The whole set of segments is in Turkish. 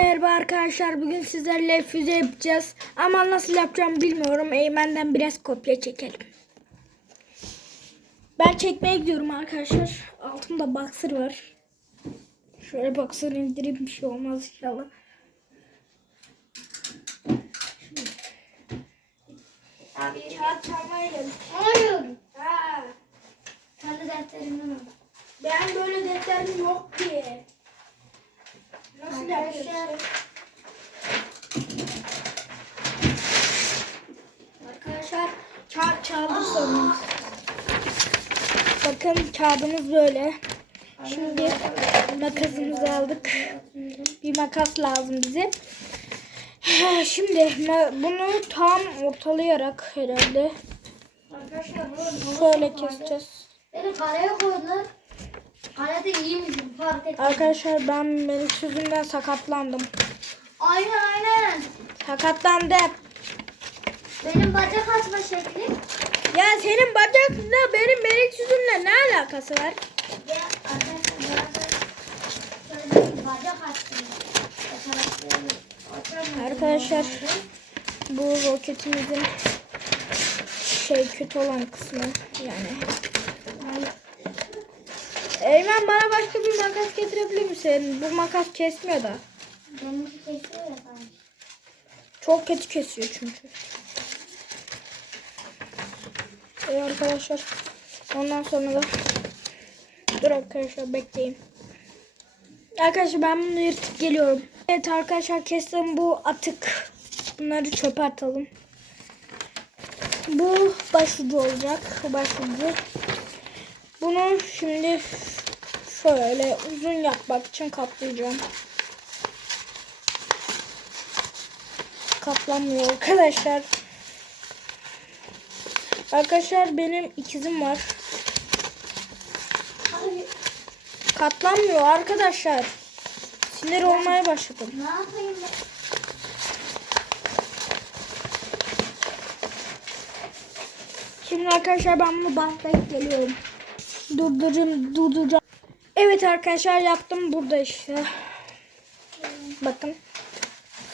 Merhaba arkadaşlar bugün sizlerle füze yapacağız ama nasıl yapacağım bilmiyorum Eymen'den biraz kopya çekelim. Ben çekmeye gidiyorum arkadaşlar altımda boxer var. Şöyle boxer indireyim bir şey olmaz inşallah. Abi kağıt çalmaya geldim. Hayır. Ha, Kendi defterimden al. ben böyle defterim yok ki. Arkadaşlar. Arkadaşlar kağıt çaldı sonra. Bakın kağıdımız böyle. Şimdi makasımızı aldık. Bir makas lazım bize. Şimdi bunu tam ortalayarak herhalde şöyle keseceğiz. Beni kaleye koydular. Kalede iyiymişim fark ettim. Arkadaşlar ben benim yüzümden sakatlandım. Aynen aynen. Sakatlandım. Benim bacak açma şekli. Ya senin bacakla benim benim yüzümle ne alakası var? Ya arkadaşlar bir bacak açtım. Arkadaşlar bu roketimizin şey kötü olan kısmı yani. Eymen bana başka bir makas getirebilir misin? Bu makas kesmiyor da. Benimki kesiyor ya sanki. Çok kötü kesiyor çünkü. Evet arkadaşlar. Ondan sonra da dur arkadaşlar bekleyin. Arkadaşlar ben bunu yırtıp geliyorum. Evet arkadaşlar kestim bu atık. Bunları çöpe atalım. Bu başucu olacak. Başucu. Bunu şimdi şöyle uzun yapmak için katlayacağım. Katlanmıyor arkadaşlar. Arkadaşlar benim ikizim var. Katlanmıyor arkadaşlar. Sinir olmaya başladım. Ne yapayım ben? Şimdi arkadaşlar ben bunu bantlayıp geliyorum. Durduracağım, durduracağım. Evet arkadaşlar yaptım burada işte. Bakın.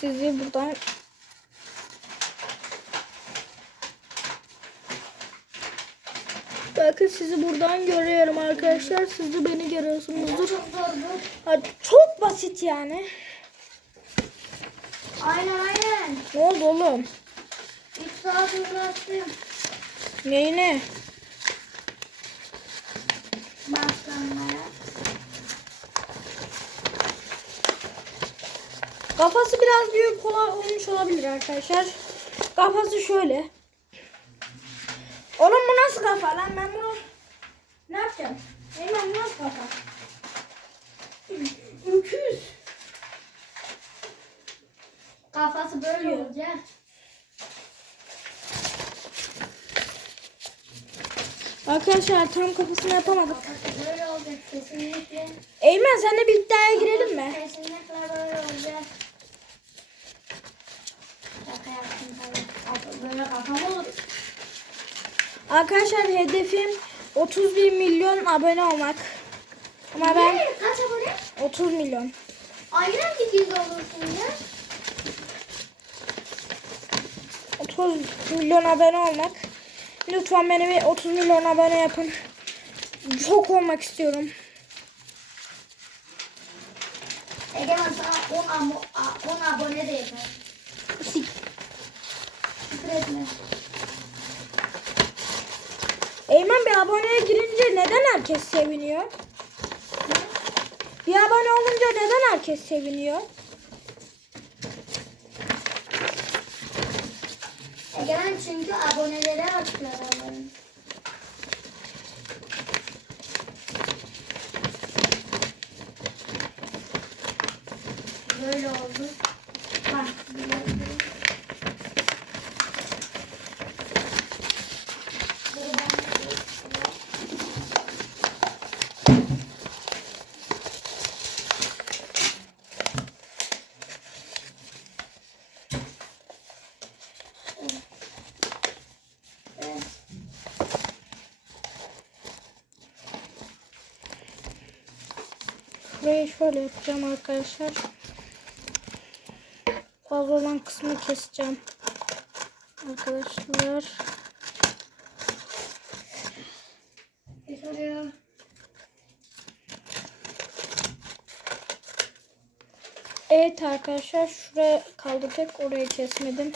Sizi buradan Bakın sizi buradan görüyorum arkadaşlar. Siz de beni görüyorsunuzdur. Çok basit yani. Aynen aynen. Ne oldu oğlum? 3 saat uğraştım. Neyine? Kafası biraz büyük ola- olmuş olabilir arkadaşlar. Kafası şöyle. Oğlum bu nasıl kafa lan ben bunu ne yapacağım? Eymen bu nasıl kafa? Öküz. Kafası böyle olacak. Arkadaşlar tam kafasını yapamadık. Böyle olacak kesinlikle. Eymen sen de bir iddiaya girelim mi? Kesinlikle böyle olacak. Şaka yaptım tabii. Kafa- Böyle kafam olur. Arkadaşlar hedefim 31 milyon abone olmak. Ama ben Ne? Kaç abone? 30 milyon. Aynen dikiz olursun ya. 30 milyon abone olmak. Lütfen beni bir 30 milyon abone yapın. Çok olmak istiyorum. Egemen sana 10, amo, a- 10 abone de yeter. Sik. Küfür etme. Eymen bir aboneye girince neden herkes seviniyor? Bir abone olunca neden herkes seviniyor? Egemen çünkü abonelere artıyor Allah'ım. Böyle oldu. Bak. böyle. Evet. Şurayı şöyle yapacağım arkadaşlar. fazla olan kısmını keseceğim. Arkadaşlar. Yukarıya. Evet arkadaşlar şuraya kaldı tek orayı kesmedim.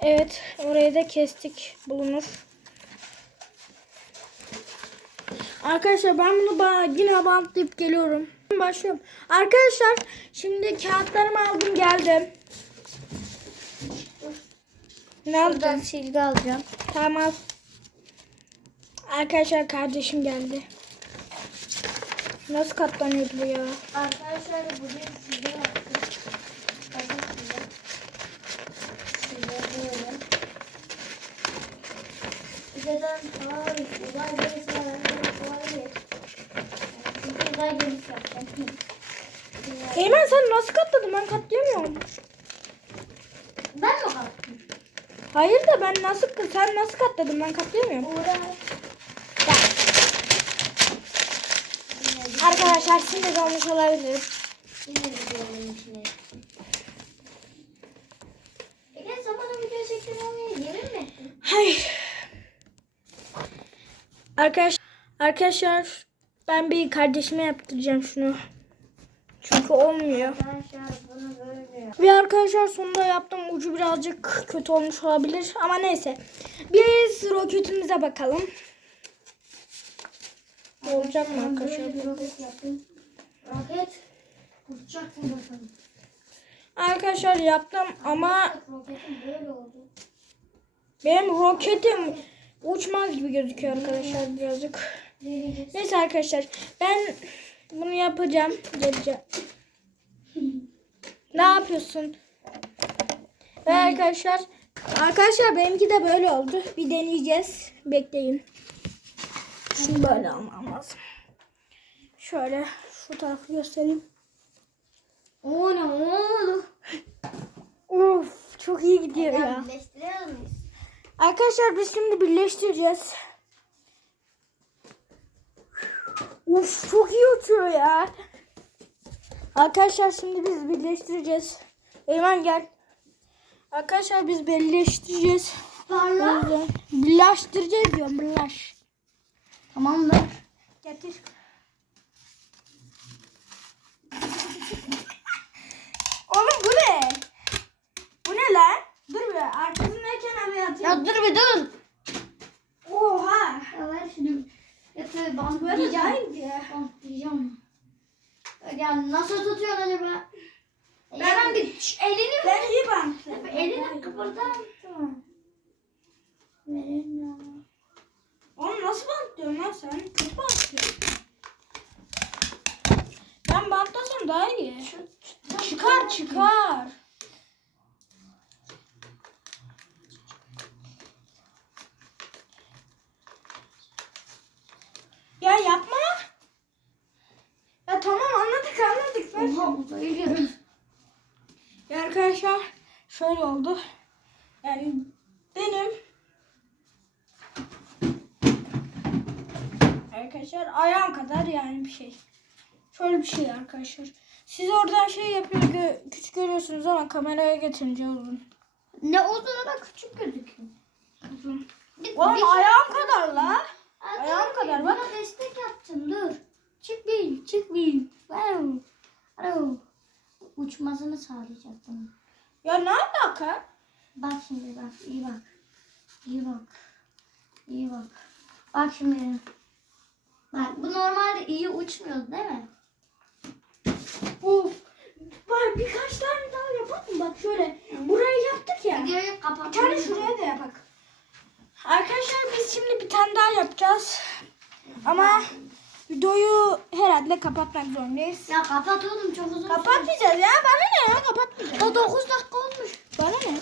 Evet orayı da kestik bulunur. Arkadaşlar ben bunu ba- yine bantlayıp geliyorum. Başlıyorum. Arkadaşlar şimdi kağıtlarımı aldım geldim. Ne alacağım? silgi alacağım. Tamam. Arkadaşlar kardeşim geldi. Nasıl katlanıyordu bu ya? Arkadaşlar bugün silgi yaptık. Bakın size. Size böyle. Bizeden ay uzay gemisi var. Uzay gemisi. Çünkü uzay gemisi yapacağım. Eymen sen nasıl katladın? Ben katlayamıyorum. Ben mi kalktım? Hayır da ben nasıl sen nasıl katladın? Ben katlayamıyorum. Arkadaşlar şimdi olmuş olabilir. Yine videonun içine. Ege sen bana video çektirmeye yemin mi? Hayır. Arkadaş, arkadaşlar ben bir kardeşime yaptıracağım şunu. Çünkü olmuyor. Arkadaşlar bunu böyle Ve arkadaşlar sonunda yaptım ucu birazcık kötü olmuş olabilir ama neyse. Biz roketimize bakalım. Olacak mı arkadaşlar? Roket bakalım. Arkadaşlar yaptım ama Roketin böyle oldu. benim roketim uçmaz gibi gözüküyor arkadaşlar birazcık. Neyse arkadaşlar ben bunu yapacağım. Geleceğim. Ne yapıyorsun? Ve arkadaşlar arkadaşlar benimki de böyle oldu. Bir deneyeceğiz. Bekleyin. Şunu böyle almam lazım. Şöyle şu tarafı göstereyim. O ne oldu? Of çok iyi gidiyor ya. Birleştirelim? Arkadaşlar biz şimdi birleştireceğiz. Uf çok iyi uçuyor ya. Arkadaşlar şimdi biz birleştireceğiz. Eymen gel. Arkadaşlar biz birleştireceğiz. Parla. Birleştireceğiz diyorum birleş. Tamamdır. Getir. Oğlum bu ne? Bu ne lan? Dur be arkasındayken araya atayım. Ya dur bir dur. Oha. Ya ver şunu. Yatır Böyle bantlayacağım. değil ya. Bantlayacağım. Ya nasıl tutuyorsun acaba? Ben bir Şş, elini Ben iyi bantladım. elini kıpırdattı. Verin ya. Oğlum nasıl bantlıyorsun lan sen? Kötü bantlıyorsun. Ben bantlasam daha iyi. Çıkar çıkar. Ya yapma. Ya tamam anladık anladık. Ver. Oha uzaya gidiyoruz. Ya arkadaşlar şöyle oldu. Yani benim arkadaşlar ayağım kadar yani bir şey. Şöyle bir şey arkadaşlar. Siz oradan şey yapıyor gö- küçük görüyorsunuz ama kameraya getirince uzun. Ne uzun da küçük gözüküyor. Uzun. Bir, Oğlum bir- ayağım kadar la. Aa, ayağım kadar buna bak. destek yaptım dur. Çık bir, çık bir. Wow. Uçmasını sağlayacaktım. Ya ne alaka? Bak şimdi bak, iyi bak. İyi bak. İyi bak. Bak şimdi. Bak bu normalde iyi uçmuyor değil mi? Of. Var birkaç tane daha yapalım bak şöyle. Burayı yaptık ya. Videoyu Bir kapat. tane şuraya da yapak. Arkadaşlar biz şimdi bir tane daha yapacağız. Ama videoyu herhalde kapatmak zorundayız. Ya kapat oğlum çok uzun. Kapatmayacağız ya. Bana ne ya? Kapatmayacağız. O 9 dakika olmuş. Bana ne?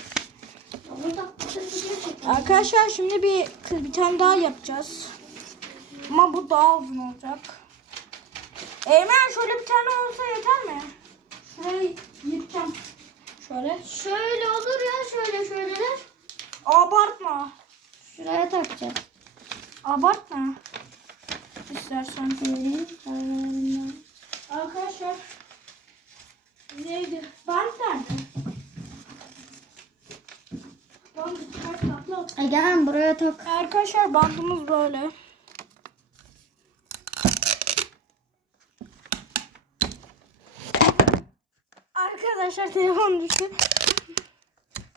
9 dakika. Arkadaşlar şimdi bir bir tane daha yapacağız. Ama bu daha uzun olacak. Eymen şöyle bir tane olsa yeter mi? Şurayı yırtacağım. Şöyle. Şöyle olur ya şöyle şöyleler. Abartma. Şuraya takacağız. Abartma. İstersen. Şöyle. Arkadaşlar Neydi? Bant nerede? Bant çıkart patla. Egemen buraya tak. Arkadaşlar bandımız böyle. Arkadaşlar telefon düştü.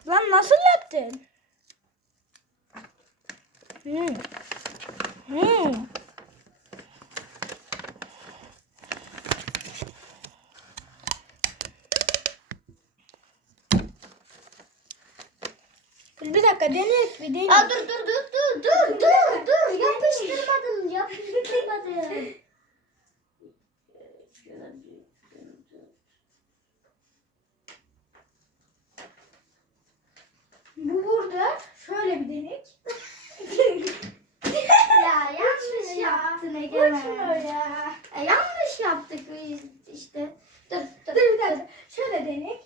Lan nasıl yaptın? Hmm. Hmm. Dur bir dakika deneyelim bir deneyelim. Aa, dur dur dur dur dur dur dur yapıştırmadım yapıştırmadım. Bu burada şöyle bir denek. ya yanlış ya. yaptın Egemen. ya. E, yanlış yaptık biz işte. Dur dur Dur bir dakika. Şöyle denek.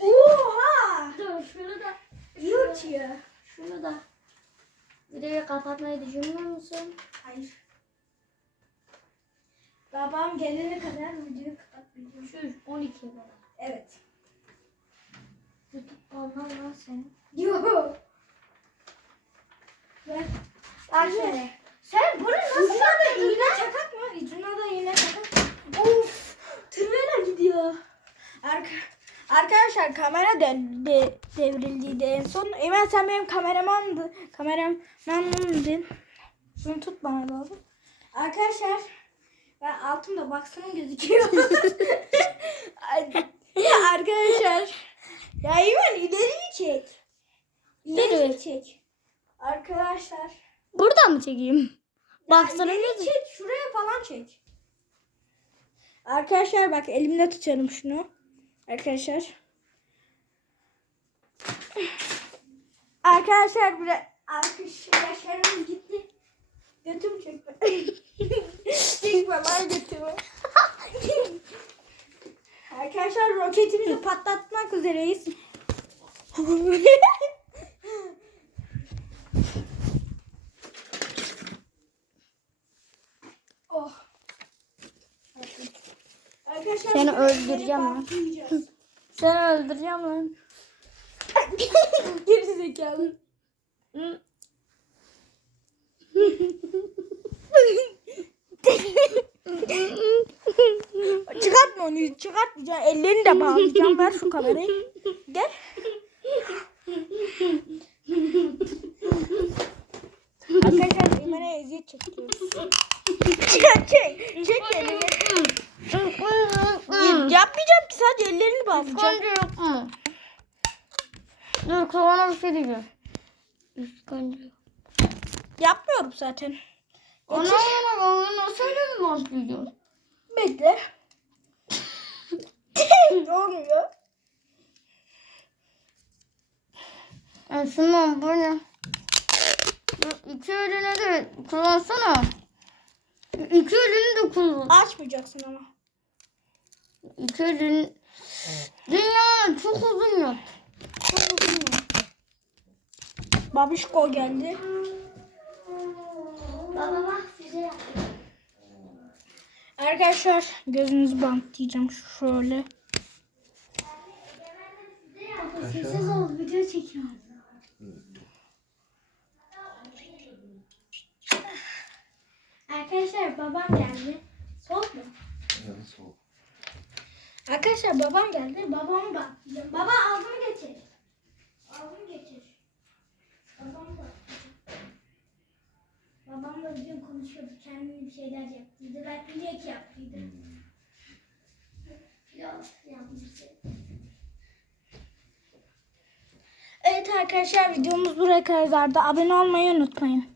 Oha! dur şunu da Yurt ya. şunu da videoyu kapatmayı düşünmüyor musun? Hayır. Babam gelene kadar videoyu kapatmayacağım. Şu 12 kadar. Evet. YouTube olmaz lan senin. Yo. Ver. Bak şöyle. Sen bunu nasıl da yaptın iğne çakak mı? Ucuna da iğne çakak. Of. Tırvela gidiyor. Arka, arkadaşlar kamera de, de, devrildiydi en son. Eymen sen benim kameramandı. Kameramanımdın. Şunu tut bana lazım. Arkadaşlar ben altımda baksana gözüküyor. Ya arkadaşlar. Ya Eymen ileriyi çek. İleriyi çek. Arkadaşlar. Buradan mı çekeyim? Baksana İleriyi çek. Şuraya falan çek. Arkadaşlar bak elimde tutuyorum şunu. Arkadaşlar. Arkadaşlar bir arkadaşlarımız gitti. Götüm çekme. çekme lan götümü. Arkadaşlar roketimizi patlatmak üzereyiz. oh. Arkadaşlar Seni öldüreceğim lan. Seni öldüreceğim lan. Geri zekalı. Çıkartma onu çıkartmayacağım. Ellerini de bağlayacağım. Ver şu kamerayı. Gel. Arkadaşlar Eymen'e eziyet çekiyoruz. Çek çek. Çek elini. Yapmayacağım ki sadece ellerini bağlayacağım. Yok mu? Dur kafana bir şey diyeceğim. Yok. Yapmıyorum zaten. Ana ana ana nasıl mi başlayacağım? Bekle. Olmuyor. Şundan bu ne? İki elini de kullansana. İki elini de kullan. Açmayacaksın ama. İki elini... Dünya çok uzun ya. Çok uzun ya. Babişko geldi. Baba bak size yaptım. Arkadaşlar gözünüzü bantlayacağım şöyle. Sessiz ol video çekiyorum. Arkadaşlar babam geldi. Soğuk mu? Evet, soğuk. Arkadaşlar babam geldi. Babamı bantlayacağım. Baba ağzını getir. Ağzını getir. Babam bantlayacağım. Babam da bugün konuşuyordu. Kendine bir şeyler yaptıydı. Ben bilek yaptıydı. Pilot yapmışsın. Evet arkadaşlar videomuz buraya kadardı. Abone olmayı unutmayın.